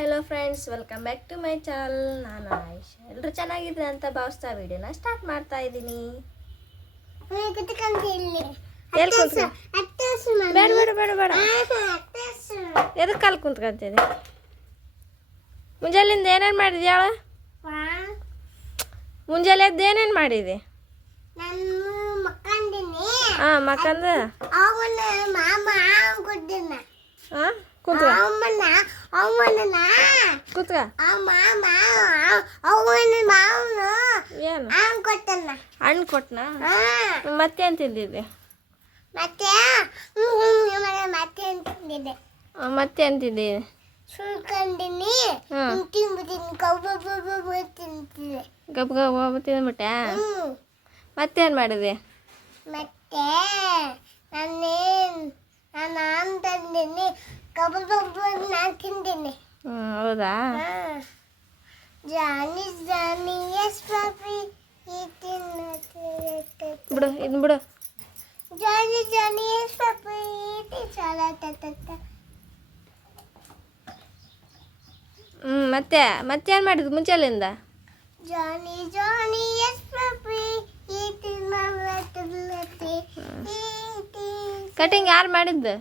Hello friends, welcome back to my channel. ನಾನು ಆಯುಷ್. ಎಲ್ಲರೂ ಚೆನ್ನಾಗಿದ್ರೆ ಅಂತ ಭಾವಿಸ್ತಾ ವಿಡಿಯೋನ ಸ್ಟಾರ್ಟ್ ಮಾಡ್ತಾ ಇದ್ದೀನಿ. ಬೇಡ ಬೇಡ ಬೇಡ ಬೇಡ, ಎದಕ್ಕೆ ಕಾಲು ಕುಂತ್ಕೊಂತಿದ್ದೆ? ಮುಂಜಾನೆಯಿಂದ ಏನೇನು ಮಾಡಿದ್ಯಾ? ಮುಂಜಾನೆ ಎದ್ದು ಏನೇನು ಮಾಡಿದೆ? ಹಾಂ, ಮಕ್ಕಂದು ಹಾಂ ಕೂತ್ಕ ಕೂತ್ಕ. ಏನು ಹಣ್ಣು ಕೊಟ್ಟನ? ಮತ್ತೇನು ತಿಂದಿದ್ದೆ? ಮತ್ತೇನು ತಿಂದಿದ್ದೆ? ಗಬ್ ಗಬ್ ತಿಂದ್ಬಿಟ್ಟೆ. ಮತ್ತೇನು ಮಾಡಿದೆ? ಮತ್ತೆ ನಾನು ತಂದಿನಿ ನಾನು ತಿಂತೀನಿ. ಹೌದಾ? ಜಾನಿ ಜಾನಿ ಎಸ್ ಪಾಪಿ ಬಿಡು ಇನ್ನು ಬಿಡು. ಜಾನಿ ಜಾನಿ ಎಸ್ ಪಾಪಿ ಮತ್ತೆ ಮತ್ತೇನು ಮಾಡಿದ್ದು ಮುಂಚೆಲಿಂದ? ಜಾನಿ ಜಾನಿ ಎಸ್ ಪಾಪಿ ಕಟಿಂಗ್ ಯಾರು ಮಾಡಿದ್ದು?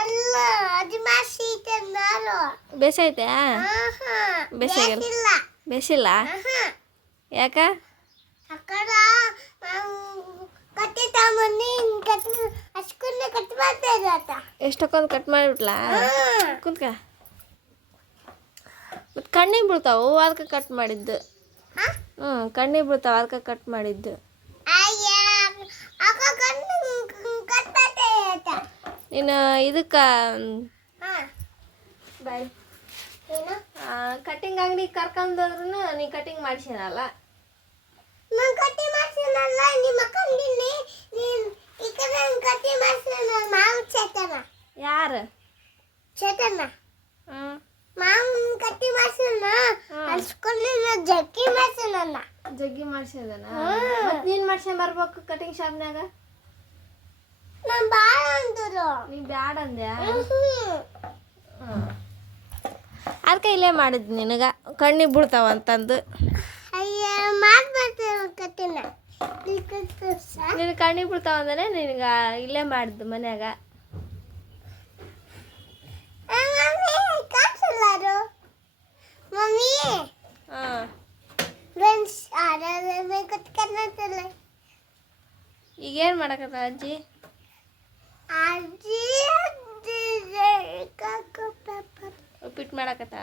ಅಲ್ಲ, ಅದು ಮಾಸಿ ತಂದಾರು. ಬೇಸೈತೆ? ಬೇಸಾಗಿಲ್ಲ? ಬೇಸಿಲ್ಲ? ಯಾಕ? ಅಕ್ಕಡ ಕಟ್ಟಿ ತಗೊಂಡು ಅಷ್ಟೊಂದು ಕಟ್ ಮಾಡ್ತಾ ಇದ್ದಾತ. ಎಷ್ಟಕ್ಕೊಂದು ಕಟ್ ಮಾಡಿಬಿಟ್ಲಾ? ಕುಂತ್ಕ. ಮತ್ತು ಕಣ್ಣಿಗೆ ಬೀಳ್ತಾವು, ಅದಕ್ಕೆ ಕಟ್ ಮಾಡಿದ್ದು. ಕಣ್ಣಿಗೆ ಬೀಳ್ತಾವ, ಅದಕ್ಕೆ ಕಟ್ ಮಾಡಿದ್ದು. ನೀನು ಇದಕ್ಕೆ ಬಾಯ್ ಕಟಿಂಗ್ ಅಂಗಡಿ ಕರ್ಕೊಂಡೋದ್ರೂ ನೀ ಕಟಿಂಗ್ ಮಾಡಿಸಿನಲ್ಲ. ನಾನು ಕಟ್ಟಿ ಮಾಡ್ಸಿನಲ್ಲ, ನಿಮ್ಮ ಕಂಡಿನಿ ಈ ಕಡೆ ಕಟ್ಟಿ ಮಾಡ್ಸಿನ ಮಾವು ಚೇತನ. ಯಾರು? ಚೇತನ ಮಾವು ಕಟ್ಟಿ ಮಾಡ್ಸಿನ ಅನ್ಸ್ಕೊಂಡು ಜಗ್ಗಿ ಮಾಡ್ಸಿನ. ಜಗ್ಗಿ ಮಾಡ್ಸಿದನ? ನೀನು ಮಾಡ್ಸ್ಕೊಂಡ್ ಬರ್ಬೇಕು ಕಟಿಂಗ್ ಶಾಪ್ನಾಗ. ನಾನು ಬಾಳ ಅಂದರು. ನೀ ಬ್ಯಾಡ ಅಂದ್ಯಾ? ಅದಕ್ಕೆ ಇಲ್ಲೇ ಮಾಡಿದ್ದು ನಿನಗೆ ಕಣ್ಣಿಗೆ ಬೀಳ್ತಾವ ಅಂತಂದು. ಅಯ್ಯ ಮಾಡ್ಬಾರ್ದು ಕಟ್ಟಿನ. ನಿನಗೆ ಕಣ್ಣಿಗೆ ಬೀಳ್ತಾವ ಅಂದರೆ ನಿನಗೆ ಇಲ್ಲೇ ಮಾಡಿದ್ದು ಮನ್ಯಾಗ. ಕಾಣಿಸಲ್ಲಾರು ಮಮ್ಮಿ. ಫ್ರೆಂಡ್ಸ್ ಈಗೇನು ಮಾಡಕತ್ತ ಅಜ್ಜಿ? ಅಜ್ಜಿ ಉಪ್ಪಿಟ್ಟು ಮಾಡಕತ್ತ?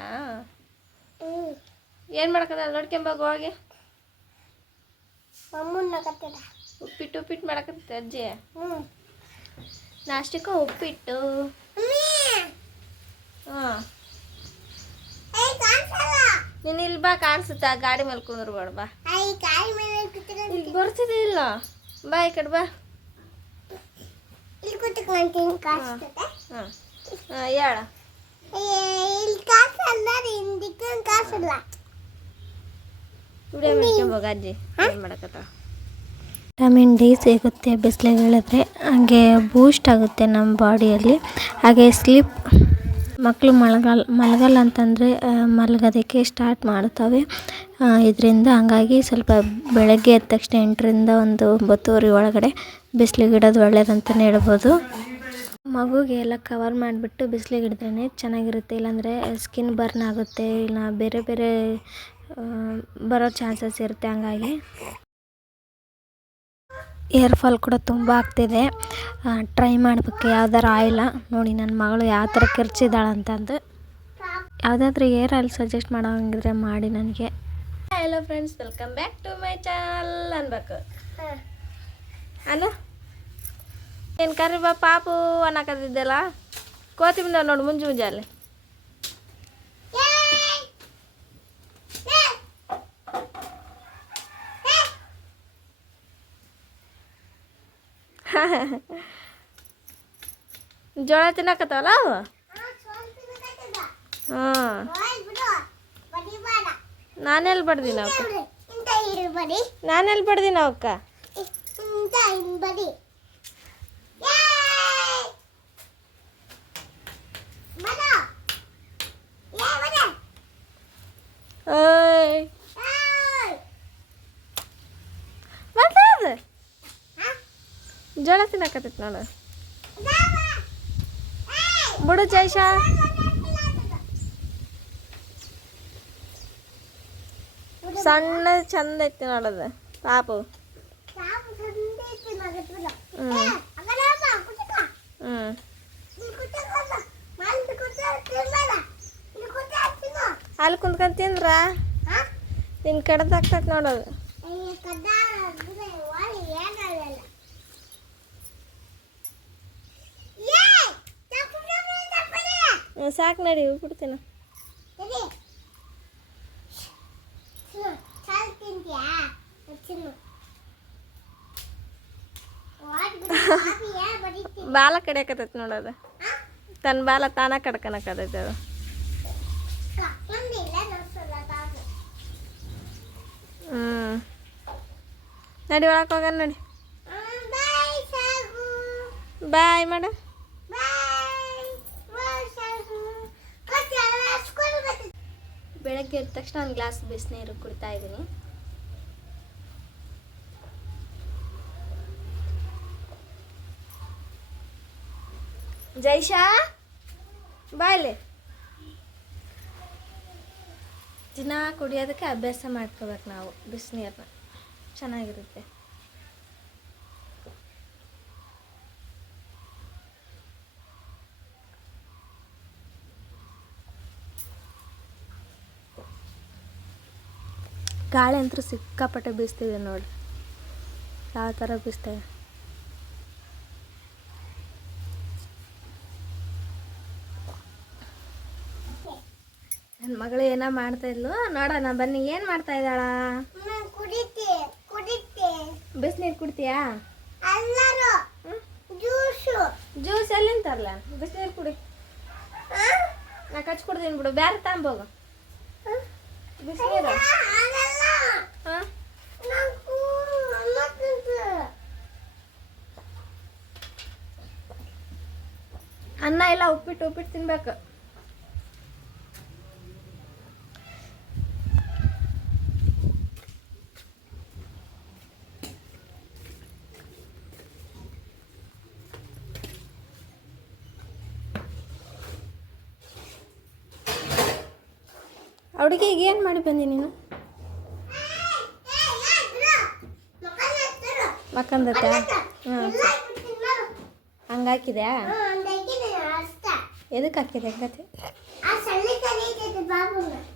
ಏನು ಮಾಡಕತ್ತ? ನೋಡ್ಕೊಂಬಾಗ ಹೋಗಿ. ಉಪ್ಪಿಟ್ಟು ಮಾಡಕತ್ತ ಅಜ್ಜಿ. ನಾಷ್ಟಕ್ಕೆ ಉಪ್ಪಿಟ್ಟು. ಹಾಂ, ನೀನು ಇಲ್ಲಿ ಬಾ, ಕಾಣಿಸುತ್ತಾ? ಗಾಡಿ ಮೇಲೆ ಕುಂದ್ರಬೇಡ, ಬಾ. ಈಗ ಬರ್ತಿದೆ ಇಲ್ಲ? ಬಾ ಈ ಕಡೆ ಬಾ. ಹಾಂ ಹೇಳ. ವಿಡಿಯೋ ಮಾಡ್ಕೊಂಬೋಗ ಅಜ್ಜಿ. ಏನು ಮಾಡಕತ್ತ? ವಿಟಮಿನ್ ಡಿ ಸಿಗುತ್ತೆ ಬಿಸಿಲಿಗೆ ಇಳಿದ್ರೆ, ಹಾಗೆ ಬೂಸ್ಟ್ ಆಗುತ್ತೆ ನಮ್ಮ ಬಾಡಿಯಲ್ಲಿ. ಹಾಗೆ ಸ್ಲೀಪ್ ಮಕ್ಕಳು ಮಲಗಲ್ಲ ಅಂತಂದರೆ ಮಲಗೋದಕ್ಕೆ ಸ್ಟಾರ್ಟ್ ಮಾಡ್ತವೆ ಇದರಿಂದ. ಹಂಗಾಗಿ ಸ್ವಲ್ಪ ಬೆಳಗ್ಗೆ ಎದ್ದ ತಕ್ಷಣ 8ರಿಂದ 9 ಒಳಗಡೆ ಬಿಸಿಲಿಗೆ ಇಡೋದು ಒಳ್ಳೇದಂತಲೇ ಹೇಳ್ಬೋದು. ಮಗುಗೆ ಎಲ್ಲ ಕವರ್ ಮಾಡಿಬಿಟ್ಟು ಬಿಸಿಲಿಗೆ ಹಿಡಿದ್ರೇ ಚೆನ್ನಾಗಿರುತ್ತೆ. ಇಲ್ಲಾಂದರೆ ಸ್ಕಿನ್ ಬರ್ನ್ ಆಗುತ್ತೆ, ಇಲ್ಲ ಬೇರೆ ಬೇರೆ ಬರೋ ಚಾನ್ಸಸ್ ಇರುತ್ತೆ. ಹಂಗಾಗಿ ಏರ್ ಫಾಲ್ ಕೂಡ ತುಂಬ ಆಗ್ತಿದೆ. ಟ್ರೈ ಮಾಡಬೇಕು ಯಾವ್ದಾರು ಆಯಿಲ. ನೋಡಿ ನನ್ನ ಮಗಳು ಯಾವ ಥರ ಕಿರ್ಚಿದಾಳಂತಂದು. ಯಾವುದಾದ್ರೂ ಏರ್ ಆಯಿಲ್ ಸಜೆಸ್ಟ್ ಮಾಡೋಂಗಿದ್ರೆ ಮಾಡಿ ನನಗೆ. Hello friends, welcome back to my channel ಅನ್ಬೇಕು. ಅಲ್ಲ ಏನು ಕರಿ ಬಾ ಪಾಪು ಅನ್ನಕತ್ತಿದ್ದೆಲ್ಲ. ಕೋತಿ ಬಂದ ನೋಡಿ ಮುಂಜಾನೆ. ಜೋಳ ತಿನ್ನಕತ್ತವಲ್ಲ ಅವು. ಹಾಂ, ನಾನೆಲ್ಲಿ ಬಡ್ದಿನ ಅವಕ್ಕ? ನಾನೆಲ್ಲಿ ಬಡ್ದಿನ ಅವಕ್ಕ? ಜೋಳ ತಿನ್ನಕತ್ತೈತಿ ನೋಡು. ಬಿಡು ಜೈಶ. ಸಣ್ಣ ಚಂದ ಐತಿ ನೋಡೋದು ಪಾಪು. ಅಲ್ಲಿ ಕುಂತ್ಕೊಂಡ್ ತಿಂದ್ರ ನಿನ್ ಕಡ್ದಾಗ್ತೈತಿ ನೋಡೋದು. ಸಾಕು ನಡಿ ಬಿಡ್ತೀನಿ. ಬಾಲ ಕಡಿಯಾಕತೈತಿ ನೋಡೋದು. ತನ್ನ ಬಾಲ ತಾನ ಕಡ್ಕನಕತೈತಿ ಅದು. ನಡಿ ಒಳಕ್ಕೆ ಹೋಗೋಣ ನಡಿ. ಬಾಯ್ ಮಾಡ. ಬೆಳಗ್ಗೆ ಎದ್ದ ತಕ್ಷಣ ಒಂದು ಗ್ಲಾಸ್ ಬಿಸಿನೀರು ಕುಡಿತಾ ಇದ್ದೀನಿ. ಜೈಶಾ ಬಾಯ್ಲೆ. ದಿನ ಕುಡಿಯೋದಕ್ಕೆ ಅಭ್ಯಾಸ ಮಾಡ್ಕೋಬೇಕು ನಾವು ಬಿಸಿನೀರನ್ನ, ಚೆನ್ನಾಗಿರುತ್ತೆ. ಗಾಳಿ ಅಂತೂ ಸಿಕ್ಕಾಪಟ್ಟೆ ಬೀಸ್ತಿದೆ ನೋಡಿ, ಯಾವ ಥರ ಬೀಸ್ತೇವೆ. ನನ್ನ ಮಗಳು ಏನೋ ಮಾಡ್ತಾ ಇದ್ಲು ನೋಡೋಣ ಬನ್ನಿ. ಏನು ಮಾಡ್ತಾ ಇದ್ದಾಳ? ಬಿಸಿನೀರು ಕುಡಿತೀಯಾ? ಜ್ಯೂಸ್ ಎಲ್ಲಿಂದ ತರಲ? ಬಿಸಿನೀರು ಕುಡಿ. ನಾ ಕಚ್ ಕುಡ್ದೀನಿ ಬಿಡು. ಬೇರೆ ತಾಂಬೋಗು ಬಿಸಿನೀರು. ಹಾಂ ಅನ್ನ ಇಲ್ಲ, ಉಪ್ಪಿಟ್ಟು ತಿನ್ಬೇಕು. ಹುಡುಗಿಗೆ ಏನು ಮಾಡಿ ಬಂದಿ ನೀನು? ಮಕ್ಕಂದತ್ತ? ಹಾಂ ಹಂಗಾಕಿದ್ಯಾ? ಎದಕ್ಕೆ ಹಾಕಿದೆ ಹಂಗತೆ?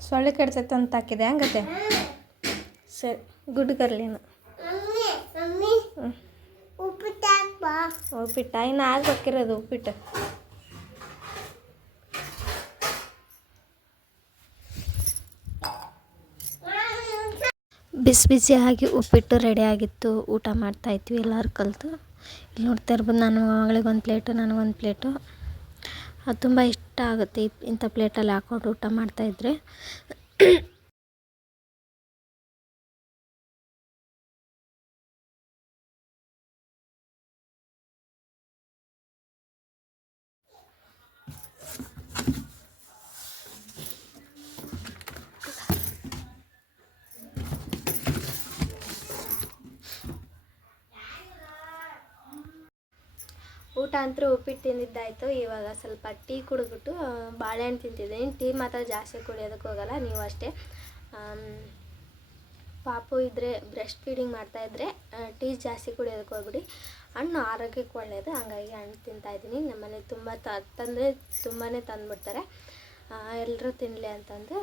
ಸೊಳ್ಳೆ ಕಡ್ತೈತೆ ಅಂತ ಹಾಕಿದೆ ಹಂಗತೆ? ಸರಿ ಗುಡ್ ಗರ್ಲೇನು. ಉಪ್ಪಿಟ್ಟ ಇನ್ನು ಆಗ್ಬೇಕಿರೋದು ಉಪ್ಪಿಟ್ಟು. ಬಿಸಿಯಾಗಿ ಉಪ್ಪಿಟ್ಟು ರೆಡಿಯಾಗಿತ್ತು. ಊಟ ಮಾಡ್ತಾಯಿದ್ವಿ ಎಲ್ಲರೂ ಕಲಿತು. ಇಲ್ಲಿ ನೋಡ್ತಾ ಇರ್ಬೋದು, ನನ್ನ ಮಗಳಿಗೆ ಒಂದು ಪ್ಲೇಟು, ನನಗೊಂದು ಪ್ಲೇಟು. ಅದು ತುಂಬ ಇಷ್ಟ ಆಗುತ್ತೆ ಇಂಥ ಪ್ಲೇಟಲ್ಲಿ ಹಾಕ್ಕೊಂಡು ಊಟ ಮಾಡ್ತಾಯಿದ್ರೆ. ಊಟ ಅಂತೂ ಉಪ್ಪಿಟ್ಟು ತಿಂದಿದ್ದಾಯಿತು. ಇವಾಗ ಸ್ವಲ್ಪ ಟೀ ಕುಡಿದ್ಬಿಟ್ಟು ಬಾಳೆಹಣ್ಣು ತಿಂತಿದ್ದೀನಿ. ಟೀ ಮಾತ್ರ ಜಾಸ್ತಿ ಕುಡಿಯೋದಕ್ಕೆ ಹೋಗಲ್ಲ, ನೀವು ಅಷ್ಟೇ. ಪಾಪು ಇದ್ದರೆ ಬ್ರೆಸ್ಟ್ ಫೀಡಿಂಗ್ ಮಾಡ್ತಾಯಿದ್ರೆ ಟೀ ಜಾಸ್ತಿ ಕುಡಿಯೋದಕ್ಕೆ ಹೋಗ್ಬಿಡಿ. ಹಣ್ಣು ಆರೋಗ್ಯಕ್ಕೆ ಒಳ್ಳೆಯದು, ಹಂಗಾಗಿ ಹಣ್ಣು ತಿಂತಾಯಿದ್ದೀನಿ. ನಮ್ಮನೆ ತುಂಬ ತಂದರೆ ತುಂಬಾ ತಂದುಬಿಡ್ತಾರೆ, ಎಲ್ಲರೂ ತಿನ್ನಲಿ ಅಂತಂದು.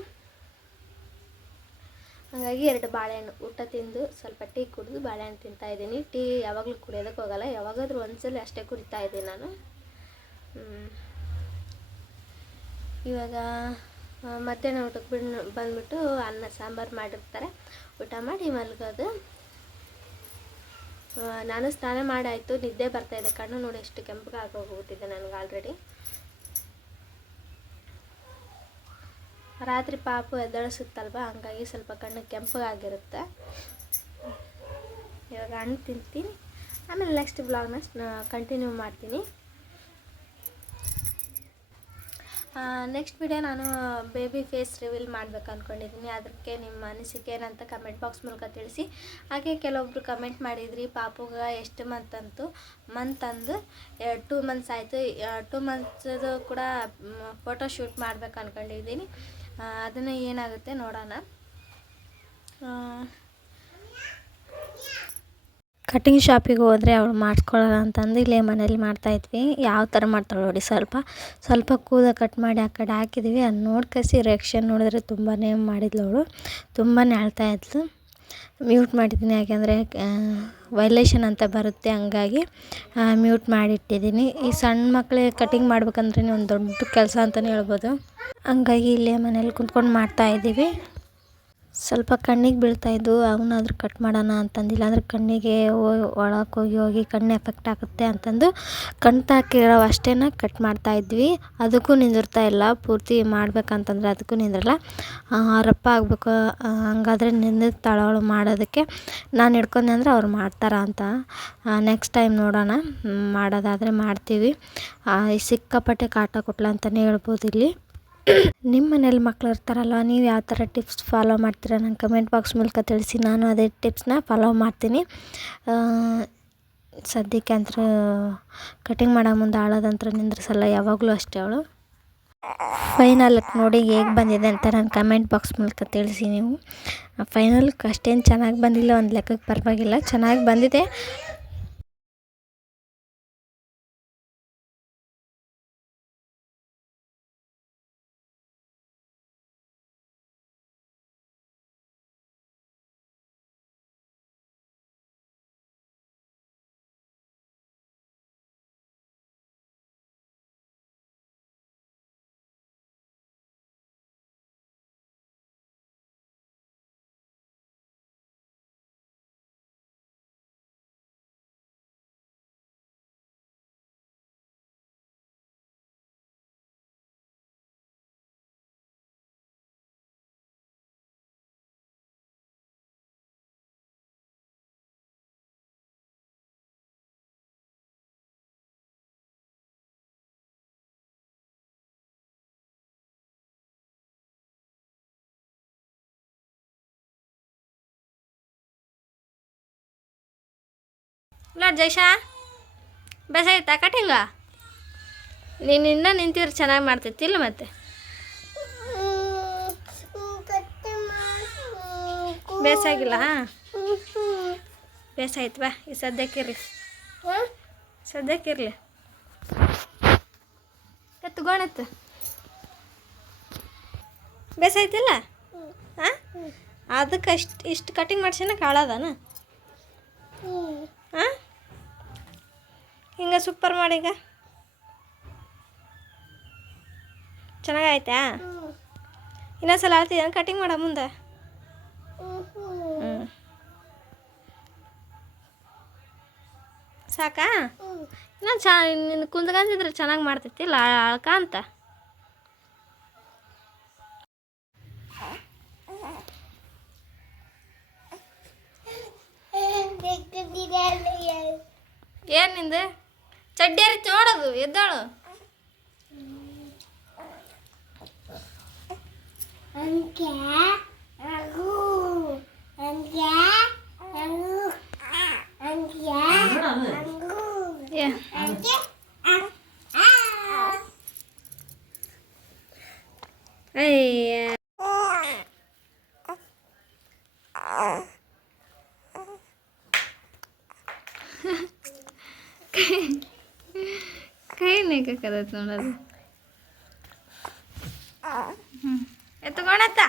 ಹಾಗಾಗಿ 2 ಬಾಳೆಹಣ್ಣು ಊಟ ತಿಂದು ಸ್ವಲ್ಪ ಟೀ ಕುಡಿದು ಬಾಳೆಹಣ್ಣು ತಿಂತಾಯಿದ್ದೀನಿ. ಟೀ ಯಾವಾಗಲೂ ಕುಡಿಯೋದಕ್ಕೆ ಹೋಗಲ್ಲ, ಯಾವಾಗಾದ್ರೂ ಒಂದ್ಸಲ ಅಷ್ಟೇ ಕುಡಿತಾಯಿದ್ದೀನಿ ನಾನು. ಇವಾಗ ಮಧ್ಯಾಹ್ನ ಊಟಕ್ಕೆ ಬಂದುಬಿಟ್ಟು ಅನ್ನ ಸಾಂಬಾರು ಮಾಡಿರ್ತಾರೆ, ಊಟ ಮಾಡಿ ಮಲಗೋದು. ನಾನು ಸ್ನಾನ ಮಾಡಾಯಿತು, ನಿದ್ದೆ ಬರ್ತಾಯಿದೆ. ಕಣ್ಣು ನೋಡಿ ಎಷ್ಟು ಕೆಂಪಗೆ ಆಗೋಗ್ಬಿಟ್ಟಿದೆ ನನಗೆ ಆಲ್ರೆಡಿ. ರಾತ್ರಿ ಪಾಪು ಎದ್ದಳಿಸುತ್ತಲ್ವ, ಹಂಗಾಗಿ ಸ್ವಲ್ಪ ಕಣ್ಣು ಕೆಂಪಗಾಗಿರುತ್ತೆ. ಇವಾಗ ಹಣ್ಣು ತಿಂತೀನಿ, ಆಮೇಲೆ ನೆಕ್ಸ್ಟ್ ಬ್ಲಾಗ್ನ ಕಂಟಿನ್ಯೂ ಮಾಡ್ತೀನಿ. ನೆಕ್ಸ್ಟ್ ವಿಡಿಯೋ ನಾನು ಬೇಬಿ ಫೇಸ್ ರಿವೀಲ್ ಮಾಡಬೇಕು ಅಂದ್ಕೊಂಡಿದ್ದೀನಿ. ಅದಕ್ಕೆ ನಿಮ್ಮ ಅನಿಸಿಕೆ ಏನಂತ ಕಮೆಂಟ್ ಬಾಕ್ಸ್ ಮೂಲಕ ತಿಳಿಸಿ. ಹಾಗೆ ಕೆಲವೊಬ್ರು ಕಮೆಂಟ್ ಮಾಡಿದ್ರಿ ಪಾಪುಗೆ ಎಷ್ಟು ಮಂತ್ ಅಂದು 2 ಮಂತ್ಸ್ ಆಯಿತು. 2 ಮಂತ್ಸದು ಕೂಡ ಫೋಟೋ ಶೂಟ್ ಮಾಡ್ಬೇಕು ಅಂದ್ಕೊಂಡಿದ್ದೀನಿ. ಅದನ್ನು ಏನಾಗುತ್ತೆ ನೋಡೋಣ. ಕಟಿಂಗ್ ಶಾಪಿಗೆ ಹೋದರೆ ಅವಳು ಮಾಡಿಸ್ಕೊಳ್ಳೋಣ ಅಂತಂದು ಇಲ್ಲೇ ಮನೇಲಿ ಮಾಡ್ತಾಯಿದ್ವಿ. ಯಾವ ಥರ ಮಾಡ್ತಾಳೆ ನೋಡಿ, ಸ್ವಲ್ಪ ಕೂದ ಕಟ್ ಮಾಡಿ ಆ ಕಡೆ ಹಾಕಿದ್ವಿ. ಅದು ನೋಡ್ಕಸಿ ರಿಯಾಕ್ಷನ್ ನೋಡಿದ್ರೆ ತುಂಬಾ ಮಾಡಿದ್ಲು ಅವಳು, ತುಂಬಾ ಅಳ್ತಾಯಿದ್ಲು. ಮ್ಯೂಟ್ ಮಾಡಿದ್ದೀನಿ, ಯಾಕೆಂದರೆ ವೈಲೇಷನ್ ಅಂತ ಬರುತ್ತೆ, ಹಂಗಾಗಿ ಮ್ಯೂಟ್ ಮಾಡಿಟ್ಟಿದ್ದೀನಿ. ಈ ಸಣ್ಣ ಮಕ್ಕಳಿಗೆ ಕಟಿಂಗ್ ಮಾಡ್ಬೇಕಂದ್ರೆ ಒಂದು ದೊಡ್ಡ ಕೆಲಸ ಅಂತಲೇ ಹೇಳ್ಬೋದು. ಹಂಗಾಗಿ ಇಲ್ಲೇ ಮನೇಲಿ ಕುಂತ್ಕೊಂಡು ಮಾಡ್ತಾಯಿದ್ದೀವಿ. ಸ್ವಲ್ಪ ಕಣ್ಣಿಗೆ ಬೀಳ್ತಾಯಿದ್ವು, ಅವನ್ನಾದ್ರೂ ಕಟ್ ಮಾಡೋಣ ಅಂತಂದಿಲ್ಲ ಅಂದರೆ ಕಣ್ಣಿಗೆ ಒಳಗೆ ಹೋಗಿ ಕಣ್ಣು ಎಫೆಕ್ಟ್ ಆಗುತ್ತೆ ಅಂತಂದು ಕಣ್ಣು ತಾಕಿರೋ ಅಷ್ಟೇ ಕಟ್ ಮಾಡ್ತಾಯಿದ್ವಿ. ಅದಕ್ಕೂ ನಿಂದಿರ್ತಾ ಇಲ್ಲ, ಪೂರ್ತಿ ಮಾಡ್ಬೇಕಂತಂದ್ರೆ ಅದಕ್ಕೂ ನಿಂದಿರಲ್ಲ. ರಪ್ಪ ಆಗಬೇಕು, ಹಂಗಾದ್ರೆ ನಿಂದಿರ್ತಾಳೆ ಅವಳು ಮಾಡೋದಕ್ಕೆ. ನಾನು ಹಿಡ್ಕೊಂಡೆ ಅಂದರೆ ಅವ್ರು ಮಾಡ್ತಾರ ಅಂತ. ನೆಕ್ಸ್ಟ್ ಟೈಮ್ ನೋಡೋಣ, ಮಾಡೋದಾದರೆ ಮಾಡ್ತೀವಿ. ಸಿಕ್ಕಾಪಟ್ಟೆ ಕಾಟ ಕೊಟ್ಲ ಅಂತಲೇ ಹೇಳ್ಬೋದು. ಇಲ್ಲಿ ನಿಮ್ಮ ಮನೇಲಿ ಮಕ್ಳು ಇರ್ತಾರಲ್ವ, ನೀವು ಯಾವ ಥರ ಟಿಪ್ಸ್ ಫಾಲೋ ಮಾಡ್ತೀರಾ ನಂಗೆ ಕಮೆಂಟ್ ಬಾಕ್ಸ್ ಮೂಲಕ ತಿಳಿಸಿ. ನಾನು ಅದೇ ಟಿಪ್ಸ್ನ ಫಾಲೋ ಮಾಡ್ತೀನಿ. ಸದ್ಯಕ್ಕೆ ಅಂತೂ ಕಟಿಂಗ್ ಮಾಡೋ ಮುಂದೆ ಆಳೋದಂತ್ರ ನಿಂದ್ರಿಸಲ್ಲ, ಯಾವಾಗಲೂ ಅಷ್ಟೇ ಅವಳು. ಫೈನಲ್ಗೆ ನೋಡಿ ಹೇಗೆ ಬಂದಿದೆ ಅಂತ ನಾನು ಕಮೆಂಟ್ ಬಾಕ್ಸ್ ಮೂಲಕ ತಿಳಿಸಿ. ನೀವು ಫೈನಲ್ಗೆ ಅಷ್ಟೇನು ಚೆನ್ನಾಗಿ ಬಂದಿಲ್ಲ, ಒಂದು ಲೆಕ್ಕಕ್ಕೆ ಪರವಾಗಿಲ್ಲ, ಚೆನ್ನಾಗಿ ಬಂದಿದೆ. ನೋಡ್ ಜೈಶಾ, ಬೇಸಾಯ್ತಾ ಕಟಿಂಗ? ನೀನು ಇನ್ನೂ ನಿಂತಿದ್ರೆ ಚೆನ್ನಾಗಿ ಮಾಡ್ತೈತಿಲ್ಲ ಮತ್ತೆ. ಬೇಸಾಗಿಲ್ಲ? ಬೇಸಾಯ್ತು ಬಾ, ಈ ಸದ್ಯಕ್ಕಿರಲಿ, ಸದ್ಯಕ್ಕಿರಲಿ. ಎತ್ತುಗೋಣತ್ತು ಬೇಸಾಯ್ತಿಲ್ಲ? ಹಾಂ, ಅದಕ್ಕೆ ಇಷ್ಟು ಕಟಿಂಗ್ ಮಾಡ್ಸೋಣ ಕಾಳದಾನ? ಹಾಂ, ಹಿಂಗೆ ಸೂಪರ್ ಮಾಡೀಗ ಚೆನ್ನಾಗಾಯ್ತಾ? ಇನ್ನೊಂದ್ಸಲ ಆಳ್ತಿದ್ದ ಕಟಿಂಗ್ ಮಾಡೋ ಮುಂದೆ. ಸಾಕಾ? ಇನ್ನೊಂದು ನಿನ್ನ ಕುಂದ್ಕಂತಿದ್ರೆ ಚೆನ್ನಾಗಿ ಮಾಡ್ತೈತಿಲ್ಲ ಅಳ್ಕ ಅಂತ. ಏನು ನಿಂದು ಚಡ್ಡಿ ಹರಿತಿ ನೋಡೋದು, ಎದ್ದಾಳು. ಅಯ್ಯ ಕೈ ನೇಕಕ್ಕದೈತೆ ನೋಡೋದು. ಎತ್ತುಗೋಣತ್ತ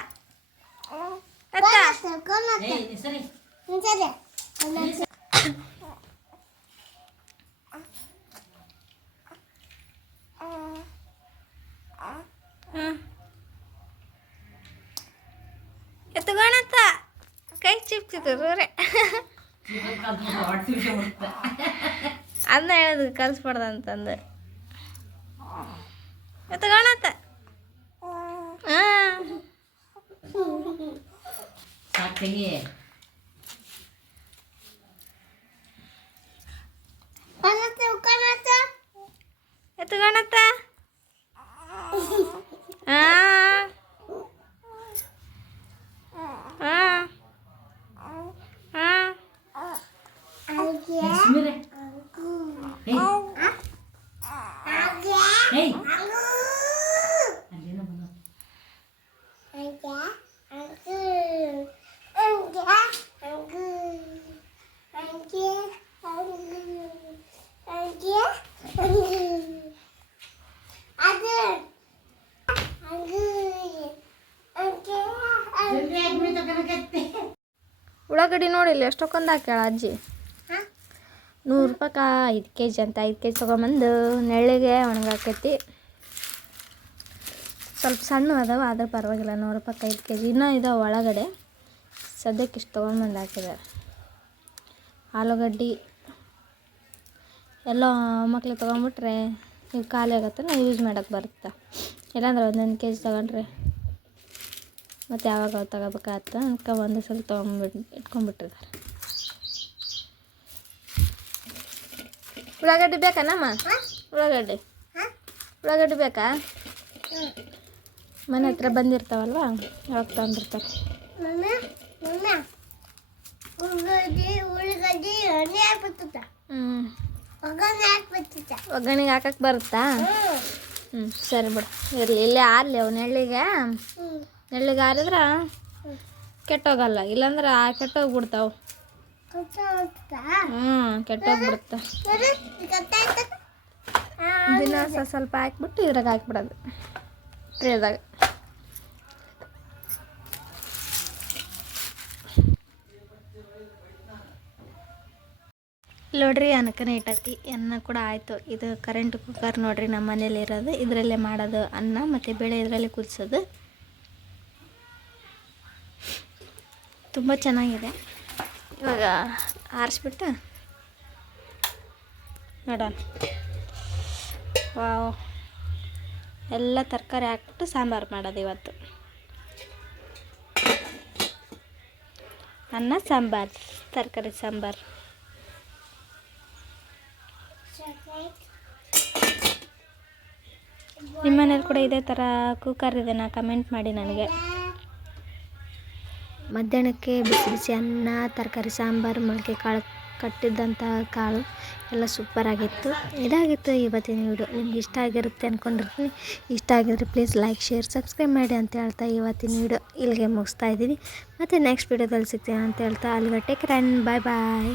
ಎತ್ತುಗೋಣತ್ತ ಕೈ ಚಿಪ್ತಿದ್ರು ಅದನ್ನ ಹೇಳೋದು ಕಲಿಸ್ಬಾರ್ದು ಅಂತಂದು. ಎತ್ತುಗೋಣತ್ತ ಹಾಂ ಎತ್ತುಗೋಣತ್ತ ಉಳ್ಳಾಗಡ್ಡಿ ನೋಡಿಲ್ಲ ಎಷ್ಟೊಂದು ಹಾಕ್ಯಾಳ ಅಜ್ಜಿ. ಹಾಂ 100 ರೂಪಾಯಿಗೆ 5 kg ಅಂತ 5 kg ತೊಗೊಂಬಂದು ನೆಳ್ಳಿಗೆ ಒಣಗಾಕೈತಿ. ಸ್ವಲ್ಪ ಸಣ್ಣ ಅದಾವೆ ಆದ್ರೆ ಪರವಾಗಿಲ್ಲ. 100 ರೂಪಾಯಿಗೆ 5 kg ಇನ್ನೂ ಇದಾವೆ ಒಳಗಡೆ. ಸದ್ಯಕ್ಕೆ ಇಷ್ಟು ತೊಗೊಂಡ್ಬಂದು ಹಾಕಿದ್ದಾರೆ. ಆಲೂಗಡ್ಡೆ ಎಲ್ಲ ಮಕ್ಳಿಗೆ ತೊಗೊಂಬಿಟ್ರೆ ನೀವು ಖಾಲಿ ಆಗುತ್ತೆ, ನಾವು ಯೂಸ್ ಮಾಡೋಕ್ಕೆ ಬರುತ್ತೆ. ಇಲ್ಲಾಂದ್ರೆ 1 kg ತೊಗೊಂಡ್ರೆ ಮತ್ತು ಯಾವಾಗ ತೊಗೋಬೇಕಾಗತ್ತೆ ಅದಕ್ಕೆ ಒಂದೇ ಸಲ ಇಟ್ಕೊಂಡ್ಬಿಟ್ಟಿದ್ದಾರೆ. ಉಳ್ಳಾಗಡ್ಡಿ ಬೇಕಾ ನಮ್ಮ ಉಳ್ಳಾಗಡ್ಡಿ ಬೇಕಾ? ಮನೆ ಹತ್ರ ಬಂದಿರ್ತಾವಲ್ವ ಯಾವಾಗ ತೊಗೊಂಡಿರ್ತಾರೆ. ಉಳ್ಳಾಗಡ್ಡಿ ಎಣ್ಣೆ ಹಾಕ್ಬಿಡ್ತದ, ಒಗ್ಗರಣೆ ಹಾಕ್ಬಿಡ್ತದ. ಒಗ್ಗರಣೆಗೆ ಹಾಕಕ್ಕೆ ಬರುತ್ತಾ? ಸರಿ ಬಿಡು, ಇರಲಿ. ಇಲ್ಲೇ ಆರಲಿ ಅವು ನೆಳ್ಳಿಗೆ ಆರಿದ್ರೆ ಕೆಟ್ಟೋಗಲ್ಲ, ಇಲ್ಲಾಂದ್ರೆ ಕೆಟ್ಟೋಗ್ಬಿಡ್ತಾವೆ. ಕೆಟ್ಟೋಗ್ಬಿಡುತ್ತೆ. ದಿನ ಸ್ವಲ್ಪ ಹಾಕ್ಬಿಟ್ಟು ಇದ್ರಾಗ ಹಾಕ್ಬಿಡೋದು ಟ್ರೇದಾಗ. ನೋಡ್ರಿ ಅನ್ನಕ್ಕನ ಇಟ್ಟೈತಿ, ಅನ್ನ ಕೂಡ ಆಯಿತು. ಇದು ಕರೆಂಟ್ ಕುಕ್ಕರ್ ನೋಡ್ರಿ, ನಮ್ಮ ಮನೇಲಿ ಇರೋದು. ಇದರಲ್ಲೇ ಮಾಡೋದು ಅನ್ನ ಮತ್ತು ಬೇಳೆ ಇದರಲ್ಲೇ ಕುದಿಸೋದು. ತುಂಬ ಚೆನ್ನಾಗಿದೆ. ಇವಾಗ ಆರಿಸ್ಬಿಟ್ಟು ನೋಡೋಣ. ವಾವ್, ಎಲ್ಲ ತರಕಾರಿ ಹಾಕ್ಬಿಟ್ಟು ಸಾಂಬಾರು ಮಾಡೋದು ಇವತ್ತು. ಅನ್ನ ಸಾಂಬಾರು, ತರಕಾರಿ ಸಾಂಬಾರು. ನಿಮ್ಮ ಮನೇಲಿ ಕೂಡ ಇದೇ ಥರ ಕುಕ್ಕರ್ ಇದೆನಾ? ಕಮೆಂಟ್ ಮಾಡಿ ನನಗೆ. ಮಧ್ಯಾಹ್ನಕ್ಕೆ ಬಿಸಿ ಬಿಸಿ ಅನ್ನ, ತರಕಾರಿ ಸಾಂಬಾರು, ಮೊಳಕೆ ಕಾಳು ಕಟ್ಟಿದ್ದಂಥ ಕಾಳು ಎಲ್ಲ ಸೂಪರಾಗಿತ್ತು. ಇದಾಗಿತ್ತು ಇವತ್ತಿನ ವಿಡಿಯೋ. ನಿಮ್ಗೆ ಇಷ್ಟ ಆಗಿರುತ್ತೆ ಅಂದ್ಕೊಂಡಿರ್ತೀನಿ. ಇಷ್ಟ ಆಗಿದ್ರೆ ಪ್ಲೀಸ್ ಲೈಕ್, ಶೇರ್, ಸಬ್ಸ್ಕ್ರೈಬ್ ಮಾಡಿ ಅಂತ ಹೇಳ್ತಾ ಇವತ್ತಿನ ವಿಡಿಯೋ ಇಲ್ಲಿಗೆ ಮುಗಿಸ್ತಾ ಇದ್ದೀನಿ. ಮತ್ತು ನೆಕ್ಸ್ಟ್ ವಿಡಿಯೋದಲ್ಲಿ ಸಿಗ್ತೀನಿ ಅಂತ ಹೇಳ್ತಾ ಅಲ್ಲಿಗೆ ಟೇಕ್ ಕೇರ್, ಬಾಯ್ ಬಾಯ್.